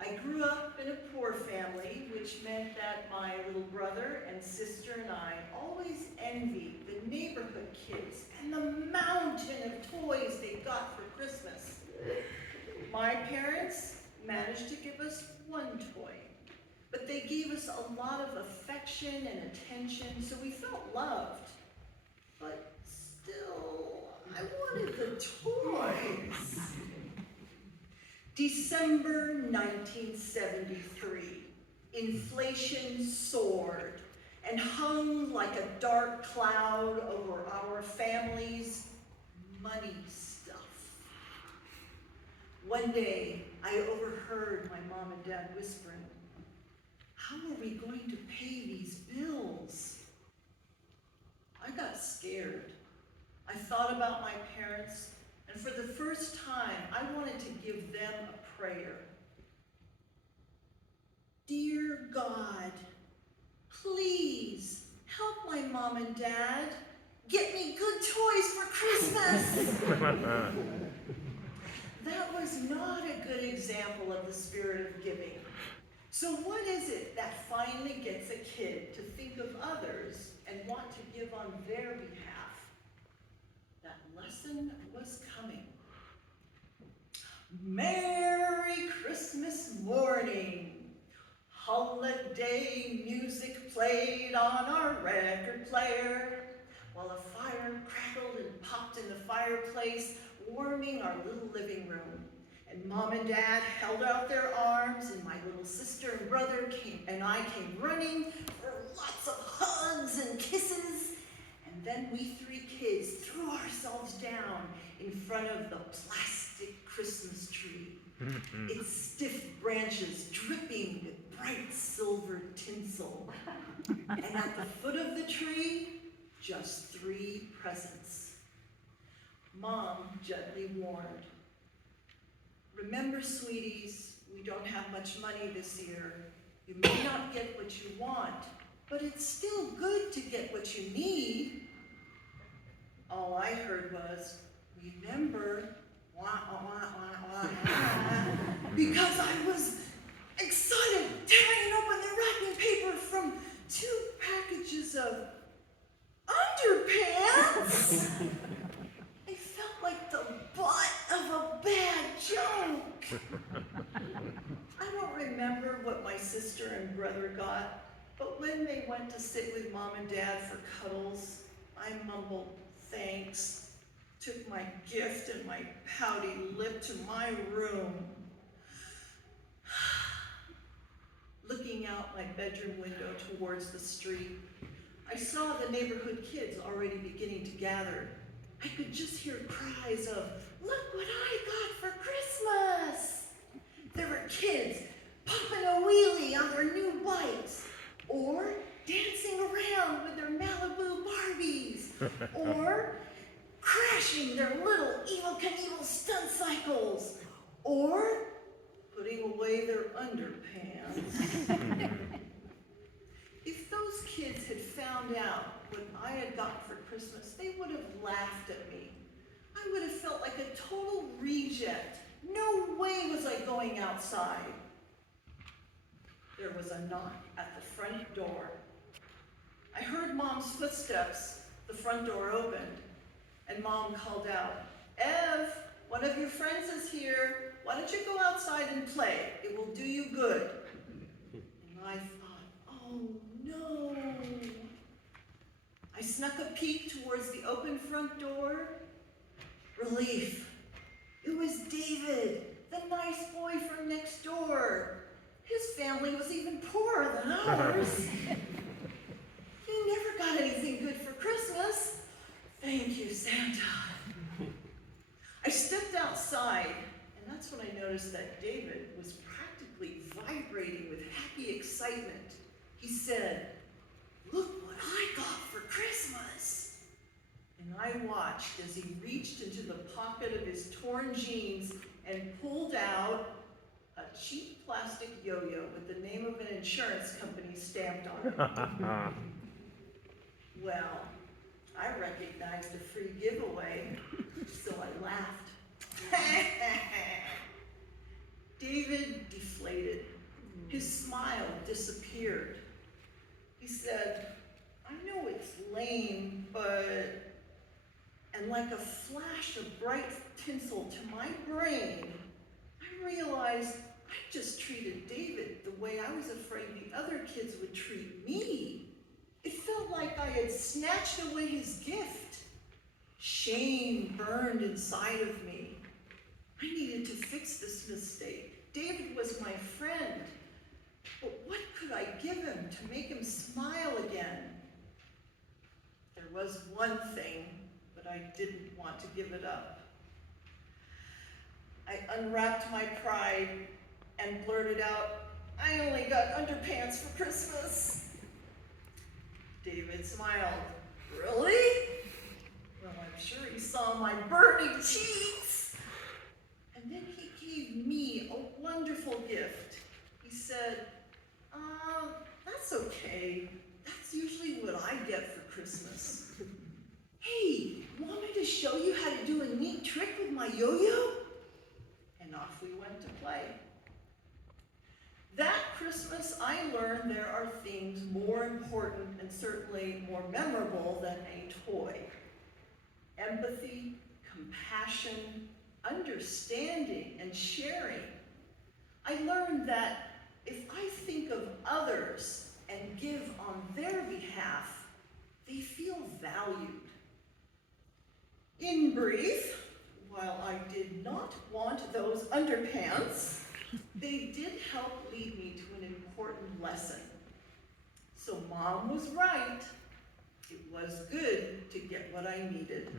I grew up in a poor family, which meant that my little brother and sister and I always envied the neighborhood kids and the mountain of toys they got for Christmas. My parents managed to give us one toy, but they gave us a lot of affection and attention, so we felt loved. But still, I wanted the toys. December 1973, inflation soared and hung like a dark cloud over our family's money stuff. One day, I overheard my mom and dad whispering, "How are we going to pay these bills?" I got scared. I thought about my parents, and for the first time, I wanted to give them a prayer. Dear God, please help my mom and dad get me good toys for Christmas. That was not a good example of the spirit of giving. So what is it that finally gets a kid to think of others and want to give on their behalf? That lesson was coming. Merry Christmas morning. Holiday music played on our record player, while a fire crackled and popped in the fireplace, warming our little living room. And Mom and Dad held out their arms, and my little sister and brother and I came running for lots of hugs and kisses. And then we three kids threw ourselves down in front of the plastic Christmas tree, its stiff branches dripping with bright silver tinsel. And at the foot of the tree, just 3 presents. Mom gently warned, "Remember, sweeties, we don't have much money this year. You may not get what you want, but it's still good to get what you need." All I heard was, "Remember, wah, wah, wah, wah, wah," because I was excited, tearing open the wrapping paper from 2 packages of underpants. I felt like the butt of a bad joke. I don't remember what my sister and brother got, but when they went to sit with Mom and Dad for cuddles, I mumbled thanks, took my gift and my pouty lip to my room. Looking out my bedroom window towards the street, I saw the neighborhood kids already beginning to gather. I could just hear cries of, "Look what I got for Christmas!" There were kids popping a wheelie on their new bikes, or dancing around with their Malibu Barbies, or crashing their little Evel Knievel stunt cycles, or putting away their underpants. If those kids had found out what I had gotten for Christmas, they would have laughed at me. I would have felt like a total reject. No way was I going outside. There was a knock at the front door. I heard Mom's footsteps. The front door opened, and Mom called out, "Ev, one of your friends is here. Why don't you go outside and play? It will do you good." And I thought, oh no. I snuck a peek towards the open front door. Relief. It was David, the nice boy from next door. His family was even poorer than ours. He never got anything good for Christmas. Thank you, Santa. I stepped outside, and that's when I noticed that David was practically vibrating with happy excitement. He said, "Look what I got for Christmas." And I watched as he reached into the pocket of his torn jeans and pulled out a cheap plastic yo-yo with the name of an insurance company stamped on it. Well, I recognized a free giveaway, so I laughed. David deflated. His smile disappeared. He said, I know it's lame, but... And like a flash of bright tinsel to my brain, I realized I just treated David the way I was afraid the other kids would treat me. It felt like I had snatched away his gift. Shame burned inside of me. I needed to fix this mistake. David was my friend, but what could I give him to make him smile again? There was one thing, but I didn't want to give it up. I unwrapped my pride and blurted out, I only got underpants for Christmas. David smiled. Really? Well, I'm sure he saw my burning cheeks. And then he gave me a wonderful gift. He said, that's okay. That's usually what I get for Christmas. Hey, want me to show you how to do a neat trick with my yo-yo? And off we went to play. That Christmas, I learned there are things more important and certainly more memorable than a toy. Empathy, compassion, understanding, and sharing. I learned that if I think of others and give on their behalf, they feel valued. In brief, while I did not want those underpants, they did help lead me to an important lesson. So Mom was right. It was good to get what I needed.